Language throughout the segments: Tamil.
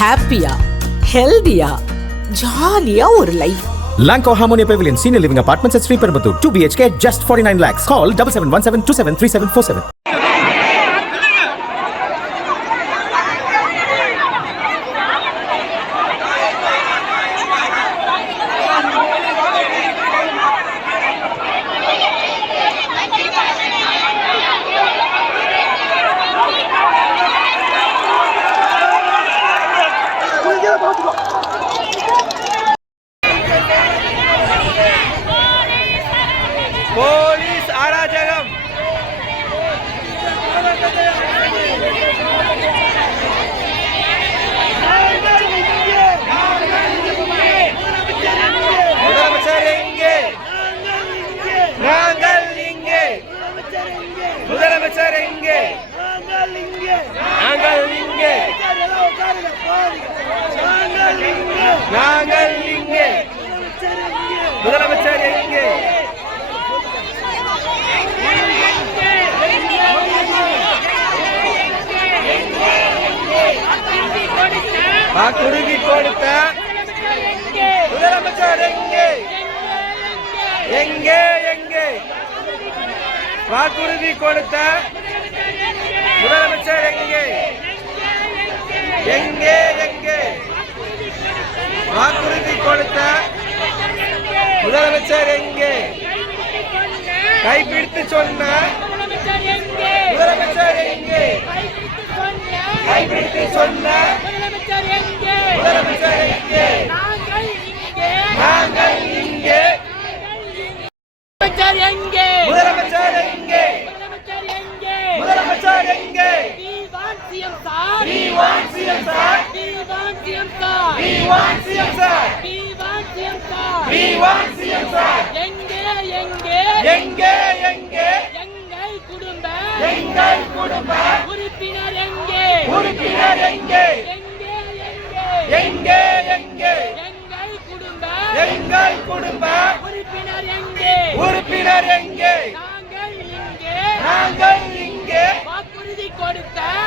ஹாப்பியா, ஹெல்தியா, ஜாலியா ஒரு life. Lanco Harmonia Pavilion Senior Living Apartments at Sri Perambatoor 2 BHK just 49 lakhs. Call 7717273747. Police அராஜகம். முதலமைச்சர் எங்கே? நாங்கள் இங்கே. முதலமைச்சர் எங்கே? நாங்கள் இங்கே. நாங்கள் இங்கே. முதலமைச்சர் எங்கே? வாக்குறுதி கொடுத்த முதலமைச்சர் எங்கே? எங்கே எங்கே? வாக்குறுதி கொடுத்த முதலமைச்சர் எங்கே? எங்கே எங்கே? வாக்குறுதி கொடுத்த முதலமைச்சர் எங்கே? கைப்பிடித்து சொன்ன முதலமைச்சர் எங்கே? கைப்பிடித்து சொன்ன முதலமைச்சர் எங்கே? நாங்கள் இங்கே. முதலமைச்சர் எங்கே? முதலமைச்சர் எங்கே? முதலமைச்சர் எங்கே? We want CM sir. We want CM sir. We want CM sir. We want CM sir. We want CM sir. We want CM sir. எங்கே எங்கே? எங்கே எங்கே? எங்கள் குடும்ப உறுப்பினர் எங்கே? உறுப்பினர் எங்கே? எங்கே எங்கே? எங்கள் குடும்ப உறுப்பினர் எங்கே? உறுப்பினர் எங்கே? நாங்கள் இங்கே.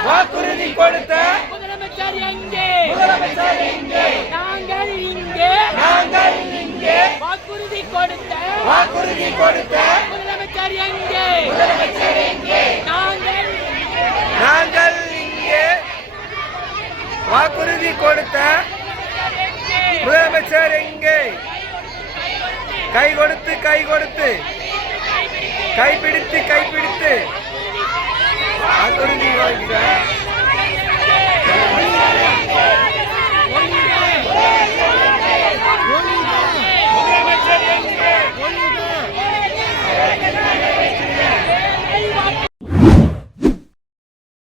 வாக்குறுதி கொடுத்த முதலமைச்சர் எங்கே? முதலமைச்சர் எங்கே? நாங்கள் இங்கே. நாங்கள் இங்கே. வாக்குறுதி கொடுத்த முதலமைச்சர் எங்கே? முதலமைச்சர் எங்கே? நாங்கள் இங்கே. வாக்குறுதி கொடுத்த முதலமைச்சர் எங்கே? கை கொடுத்து கைப்பிடித்து வாக்குறுதி கொடுத்த